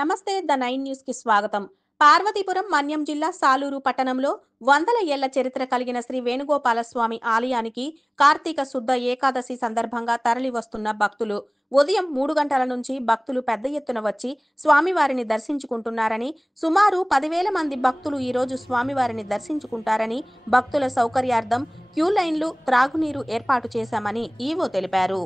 నమస్తే the 9 news కి స్వాగతం. పార్వతీపురం మన్యం జిల్లా సాలూరు పట్టణంలో వందల ఏళ్ల చరిత్ర కలిగిన శ్రీ వేణుగోపాలస్వామి ఆలయానికి కార్తీక శుద్ధ ఏకాదశి సందర్భంగా తరలి వస్తున్న భక్తులు ఉదయం 3 గంటల నుంచి భక్తులు పెద్ద ఎత్తున వచ్చి స్వామివారిని దర్శించుకుంటున్నారని, సుమారు 10,000 మంది భక్తులు ఈ రోజు స్వామివారిని దర్శించుకుంటారని, భక్తుల సౌకర్యార్థం క్యూ లైన్లు, త్రాగునీరు ఏర్పాటు చేశామని ఈవో తెలిపారు.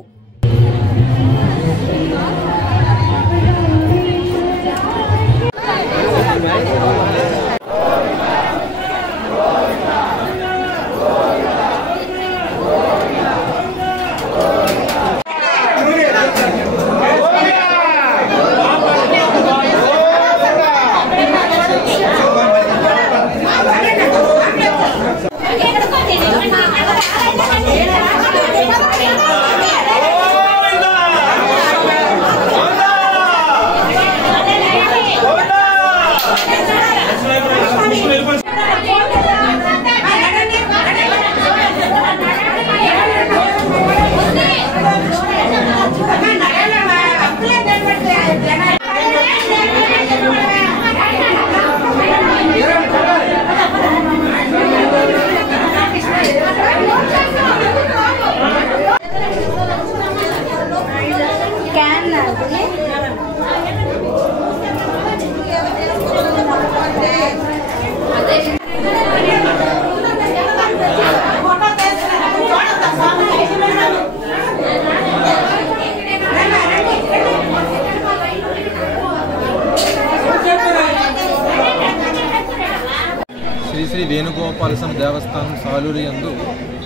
శ్రీ వేణుగోపాలస్వామి దేవస్థానం సాలూరు యందు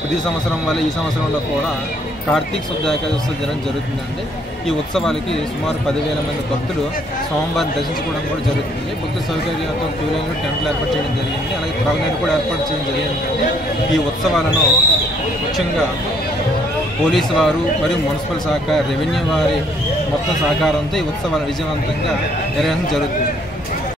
ప్రతి సంవత్సరం వల్ల ఈ సంవత్సరంలో కూడా కార్తీక శుద్ధ ఏకాదశి దినం జరుగుతుందండి. ఈ ఉత్సవాలకి సుమారు 10,000 మంది భక్తులు స్వామివారిని దర్శించుకోవడం కూడా జరుగుతుంది. భక్తుల సౌకర్యంతో క్యూ లైన్లు, టెంట్లు ఏర్పాటు చేయడం జరిగింది. అలాగే త్రాగునీరు కూడా ఏర్పాటు చేయడం జరిగింది. ఈ ఉత్సవాలను ముఖ్యంగా పోలీసు వారు మరియు మున్సిపల్ శాఖ, రెవెన్యూ వారి మొత్తం సహకారంతో ఈ ఉత్సవాలు విజయవంతంగా నిర్వహించడం జరుగుతుంది.